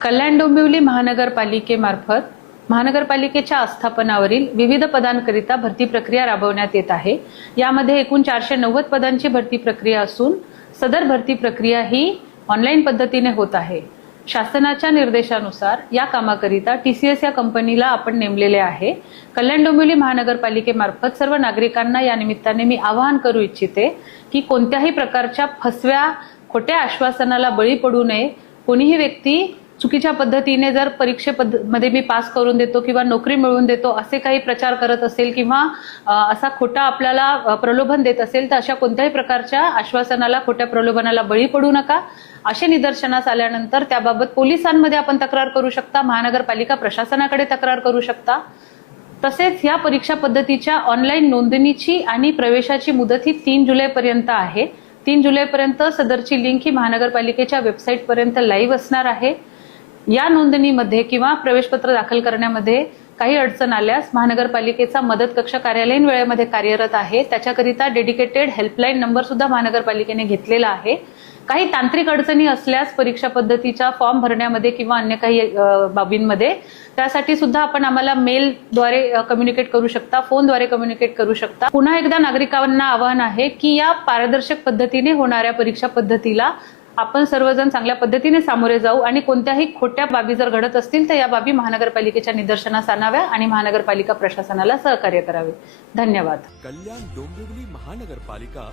कल्याण डोंबिवली महानगरपालिकेमार्फत महानगरपालिकेच्या आस्थापनावरील विविध पदांकरिता भरती प्रक्रिया राबवण्यात येत आहे। यामध्ये एकूण 490 पदांची भरती प्रक्रिया असून सदर भरती प्रक्रिया ही ऑनलाईन पद्धतीने होत आहे। शासनाच्या निर्देशानुसार या कामाकरिता TCS या कंपनीला आपण नेमलेले आहे। कल्याण डोंबिवली महानगरपालिकेमार्फत सर्व नागरिकांना या निमित्ताने मी आवाहन करू इच्छिते की कोणत्याही प्रकारच्या फसव्या खोट्या आश्वासनाला बळी पडू नये। कोणीही व्यक्ती चुकीच्या पद्धतीने जर परीक्षेमध्ये मी पास करून देतो किंवा नोकरी मिळवून देतो असे काही प्रचार करत असेल किंवा असा खोटा आपल्याला प्रलोभन देत असेल तर अशा कोणत्याही प्रकारच्या आश्वासनाला खोट्या प्रलोभनाला बळी पडू नका। असे निदर्शनास आल्यानंतर त्याबाबत पोलिसांमध्ये आपण तक्रार करू शकता, महानगरपालिका प्रशासनाकडे तक्रार करू शकता। तसेच या परीक्षा पद्धतीच्या ऑनलाईन नोंदणीची आणि प्रवेशाची मुदत ही 3 जुलैपर्यंत आहे। 3 जुलैपर्यंत सदरची लिंक ही महानगरपालिकेच्या वेबसाईट पर्यंत लाईव्ह असणार आहे। या नोंदणीमध्ये किंवा प्रवेशपत्र दाखल करण्यामध्ये काही अडचण आल्यास महानगरपालिकेचा मदत कक्ष कार्यालयीन वेळेमध्ये कार्यरत आहे। त्याच्याकरिता डेडिकेटेड हेल्पलाईन नंबर सुद्धा महानगरपालिकेने घेतलेला आहे। काही तांत्रिक अडचणी असल्यास परीक्षा पद्धतीचा फॉर्म भरण्यामध्ये किंवा अन्य काही बाबींमध्ये त्यासाठी सुद्धा आपण आम्हाला मेलद्वारे कम्युनिकेट करू शकता, फोनद्वारे कम्युनिकेट करू शकता। पुन्हा एकदा नागरिकांना आवाहन आहे की या पारदर्शक पद्धतीने होणाऱ्या परीक्षा पद्धतीला आपण सर्वजण चांगल्या पद्धतीने सामोरे जाऊ आणि कोणत्याही खोट्या बाबी जर घडत असतील तर या बाबी महानगरपालिकेच्या निदर्शनास आणाव्या आणि महानगरपालिका प्रशासनाला सहकार्य करावे। धन्यवाद। कल्याण डोंबिवली महानगरपालिका